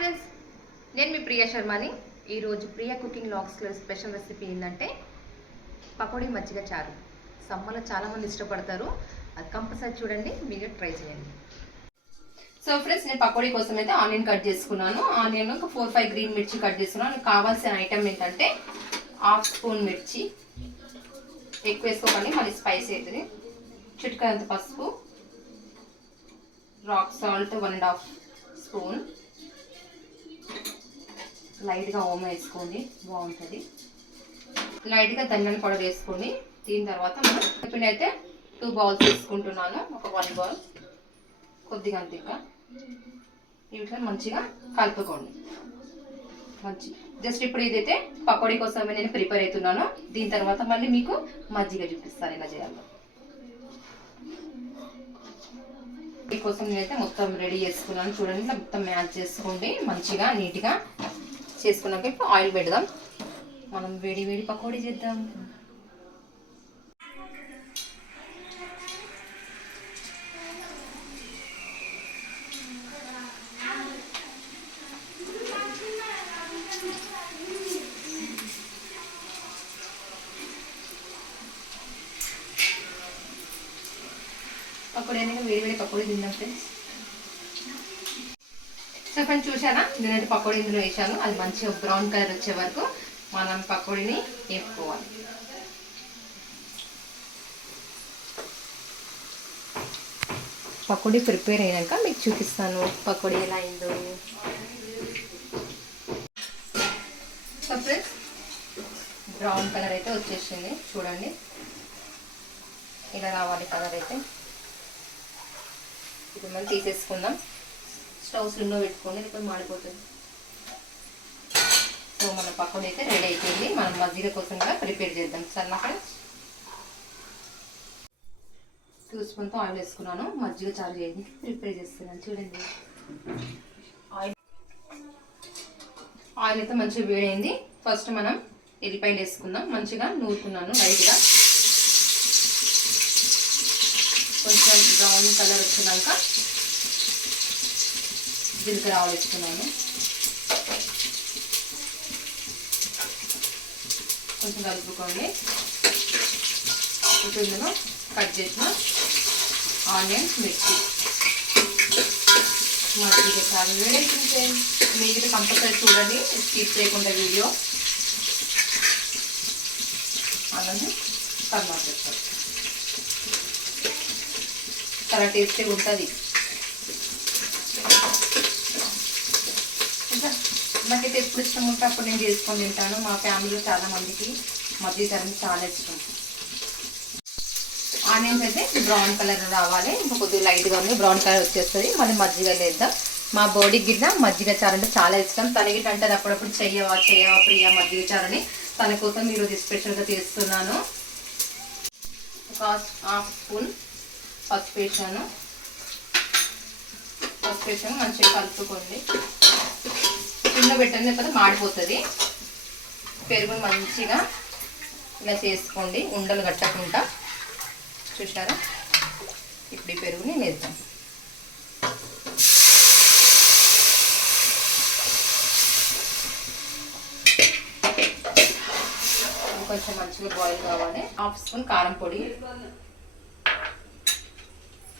Friends, నేను మీ ప్రియా శర్మని. ఈరోజు Priya cooking వ్లాగ్స్లో special recipe ఏంటంటే పకోడీ మజ్జిగ చారు. సమ్మర్లో చాలామంది ఇష్టపడతారు. అది కంపల్సరీ చూడండి, మీరు ట్రై చేయండి. సో ఫ్రెండ్స్, నేను పకోడీ కోసం అయితే ఆనియన్ కట్ చేసుకున్నాను. ఆనియన్ ఒక 4-5 గ్రీన్ మిర్చి కట్ చేసుకున్నాను. కావాల్సిన ఐటమ్ ఏంటంటే ½ స్పూన్ మిర్చి, ఎక్కువ వేసుకోకండి మళ్ళీ స్పైసీ అవుతుంది. చిటికెడంత పసుపు, రాక్ సాల్ట్ 1½ స్పూన్, లైట్గా ఓమ వేసుకోండి, బాగుంటుంది. లైట్గా ధనియాల పౌడర్ వేసుకోండి. దీని తర్వాత మనం పిండి అయితే 2 బౌల్స్ తీసుకుంటున్నాను. ఒక 1 బౌల్ కొద్దిగా అంత ఇంకా వీటిలో మంచిగా కలుపుకోండి. జస్ట్ ఇప్పుడు ఇదైతే పకోడీ కోసమే నేను ప్రిపేర్ అవుతున్నాను. దీని తర్వాత మళ్ళీ మీకు మజ్జిగ చూపిస్తాను ఎలా చేయాలో. దీనికోసం నేనైతే మొత్తం రెడీ చేసుకున్నాను. చూడండి, ఇట్లా మొత్తం మ్యాచ్ చేసుకోండి మంచిగా నీట్గా చేసుకున్నాక ఇప్పుడు ఆయిల్ పెడదాం. మనం వేడి వేడి పకోడీ చేద్దాం. పకోడీ అనేది వేడి వేడి పకోడీ తిందాం ఫ్రెండ్స్. సో ఫ్రెండ్స్, చూసారా, నేనైతే పకోడీ ఇందులో వేసాను. అది మంచిగా బ్రౌన్ కలర్ వచ్చే వరకు మనం పకోడీని వేపుకోవాలి. పకోడీ ప్రిపేర్ అయినాక మీకు చూపిస్తాను పకోడీ ఎలా అయిందో. సో ఫ్రెండ్స్, బ్రౌన్ కలర్ అయితే వచ్చేసింది చూడండి. ఇలా రావాలి కలర్ అయితే. ఇప్పుడు మనం తీసేసుకుందాం. స్టవ్ స్లిమ్లో పెట్టుకోండి, ఇప్పుడు మాడిపోతుంది. సో మన పకోడీ అయితే రెడీ అయిపోయింది. మనం మజ్జిగ కోసం కూడా ప్రిపేర్ చేద్దాం. సరేనా ఫ్రెండ్స్, 2 స్పూన్తో ఆయిల్ వేసుకున్నాను. మజ్జిగ చారు చేయడానికి ప్రిపేర్ చేస్తున్నాను. చూడండి, ఆయిల్ అయితే మంచిగా వేడైంది. ఫస్ట్ మనం ఎల్లిపాయలు వేసుకుందాం. మంచిగా నూరుకున్నాను లైట్గా. కొంచెం బ్రౌన్ కలర్ వచ్చినాక జీలకర్ర ఆవాలు వేసుకున్నాను. కొంచెం కలుపుకోండి. ఇప్పుడు ఇందులో కట్ చేసిన ఆనియన్స్, మిర్చి, మజ్జిగ చారు వేడేసింటే మీరు కంపల్సరీ చూడండి, స్కిప్ చేయకుండా వీడియో. అలానే కర్మాకు వేస్తారు, చాలా టేస్టీగా ఉంటుంది. నాకైతే ఎప్పుడు ఇష్టం ఉంటే అప్పుడు నేను చేసుకొని తింటాను. మా ఫ్యామిలీలో చాలా మందికి మజ్జిగ చారు చాలా ఇష్టం. ఆనియన్స్ అయితే బ్రౌన్ కలర్ రావాలి. ఇంకా కొద్దిగా లైట్గా ఉంది, బ్రౌన్ కలర్ వచ్చేస్తుంది. మళ్ళీ మజ్జిగ వేద్దాం. మా బాడీకి గిట్ట మజ్జిగ చారు అంటే చాలా ఇష్టం. తనకి అంటారు అప్పుడప్పుడు చెయ్యవా ప్రియా మజ్జిగ చారని. తన కోసం ఈరోజు స్పెషల్గా చేస్తున్నాను. ఒక ½ స్పూన్ పసుపు వేసాను. మంచిగా కలుపుకోండి. కింద పెట్టండి, లేకపోతే మాడిపోతుంది. పెరుగుని మంచిగా ఇలా చేసుకోండి, ఉండలు కట్టకుండా. చూసారా, ఇప్పుడు ఈ పెరుగుని వేద్దాం. కొంచెం మంచిగా బాయిల్ కావాలి. ½ స్పూన్ కారం పొడి.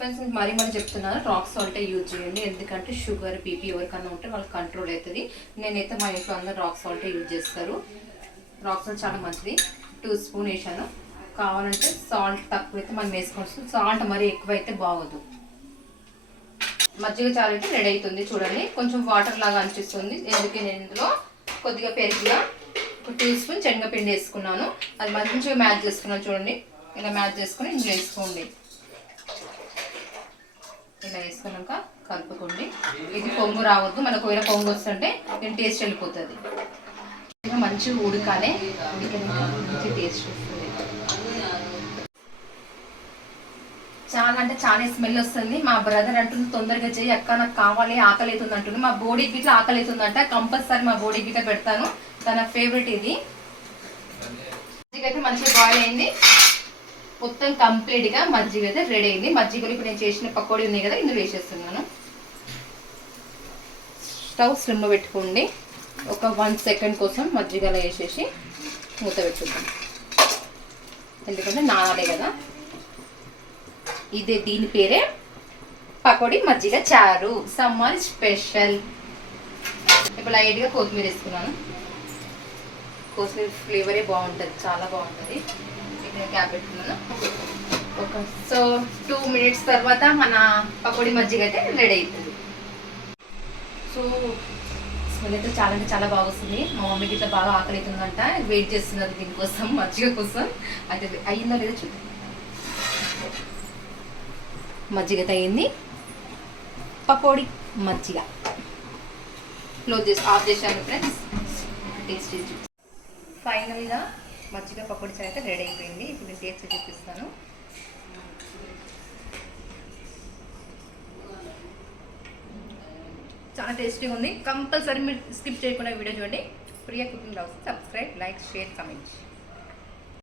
ఫ్రెండ్స్, మరీ చెప్తున్నాను, రాక్ సాల్ట్ యూజ్ చేయండి. ఎందుకంటే షుగర్, బీపీ ఎవరికన్నా ఉంటే వాళ్ళకి కంట్రోల్ అవుతుంది. నేనైతే మా ఇంట్లో అందరూ రాక్ సాల్ట్ యూజ్ చేస్తారు. రాక్ సాల్ట్ చాలా మంచిది. 2 స్పూన్ వేసాను. కావాలంటే సాల్ట్ తక్కువ అయితే మనం వేసుకోవచ్చు. సాల్ట్ మరీ ఎక్కువ అయితే బాగోదు. మజ్జిగ చారు అయితే రెడీ అవుతుంది. చూడండి, కొంచెం వాటర్ లాగా అనిపిస్తుంది. ఎందుకే నేను ఇందులో కొద్దిగా పెరుగుగా ఒక 2 స్పూన్ శనగపిండి వేసుకున్నాను. అది మంచిగా మ్యాచ్ చేసుకున్నాను. చూడండి, ఇలా మ్యాచ్ చేసుకుని ఇందులో వేసుకోండి. ఇలా వేసుకున్నాక కలుపుకోండి. ఇది పొంగు రావద్దు. మనకు ఒకవేళ పొంగు వస్తుంటే దీని టేస్ట్ వెళ్ళిపోతుంది. ఇంకా మంచిగా ఉడకాలి. మంచి టేస్ట్ వస్తుంది. చాలా అంటే చాలా స్మెల్ వస్తుంది. మా బ్రదర్ అంటుంది తొందరగా చేయి అక్క, నాకు కావాలి, ఆకలి అవుతుంది అంటుంది. మా బోడీకి గిట్లా ఆకలి అవుతుందంట. కంపల్సరీ మా బోడీకి గిట్లా పెడతాను. తన ఫేవరెట్ ఇది. అయితే మంచిగా బాయిల్ అయింది. మొత్తం కంప్లీట్గా మజ్జిగ అయితే రెడీ అయింది. మజ్జిగలు ఇప్పుడు నేను చేసిన పకోడీ ఉన్నాయి కదా, ఇందులో వేసేస్తున్నాను. స్టవ్ స్లిమ్లో పెట్టుకోండి. ఒక 1 సెకండ్ కోసం మజ్జిగలో వేసేసి మూత పెట్టుకుందాం, ఎందుకంటే నానాలే కదా. దీని పేరే పకోడీ మజ్జిగ చారు, సమ్మర్ స్పెషల్. ఇప్పుడు లైట్గా కొత్తిమీర వేసుకున్నాను. కొత్తిమీర ఫ్లేవరే బాగుంటుంది, చాలా బాగుంటుంది. ఇక్కడ క్యాప్ పెట్టుకున్నాను. సో 2 మినిట్స్ తర్వాత మన పకోడీ మజ్జిగ అయితే రెడీ అవుతుంది. సో స్మెల్ అయితే చాలా అంటే చాలా బాగా వస్తుంది. మా మమ్మీకి ఇట్లా బాగా ఆకలి అవుతుందంట, వెయిట్ చేస్తున్నారు దీనికోసం, మజ్జిగ కోసం. అయితే అయ్యిందో లేదో చూద్దాం. మజ్జిగ అయింది, పకోడీ మజ్జిగ క్లోజ్ చేసి ఆఫ్ చేశాను ఫ్రెండ్స్. టేస్ట్ చేసి ఫైనల్గా మజ్జిగ పకోడీ చారు అయితే రెడీ అయిపోయింది. ఇప్పుడు నేను టేస్ట్ చూపిస్తాను. చాలా టేస్టీగా ఉంది. కంపల్సరీ మీరు స్కిప్ చేయకుండా వీడియో చూడండి. Priya cooking blogs subscribe, like, share, comment.